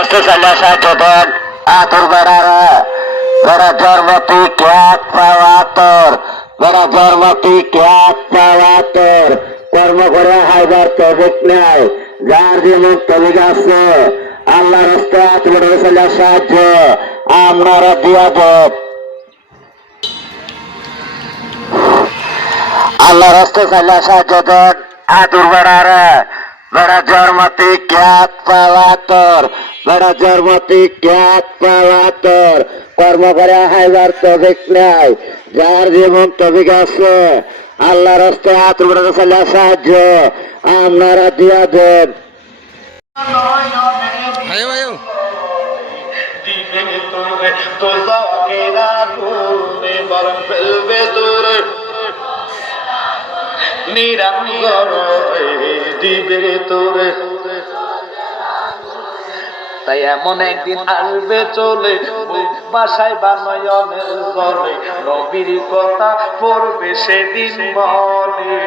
রাস্তা চালিয়ে সাহায্য দেন আতুর বেড়ারা বেড়া জন্মতি ক্যাক পাওয়া তোর বেড়া জন্মতি ক্যাক পাওয়া তোর কর্ম করে হাইবার তবিক নাই যার জীবন তবিক আছে আল্লাহ রাস্তা তোমার চালিয়ে সাহায্য আপনারা দিয়া দেব আল্লাহ রাস্তা চালিয়ে সাহায্য দেন আতুর বেড়ারা বেড়া জন্মতি ক্যাক পাওয়া তোর বেড়া জন্মতি ক্যাক পাওয়া তোর কর্ম করে হাইবার তবিক নাই যার জীবন তবিক আছে আল্লাহ রাস্তায় আতুর বেড়া চালিয়ে সাহায্য আপনারা দিয়া দেন আয়ো আয়ো দিবে তোরে তাই এমন একদিন আসবে চলে বাসায় বানয়নের জলে নবীর কথা পড়বে সেদিন মনে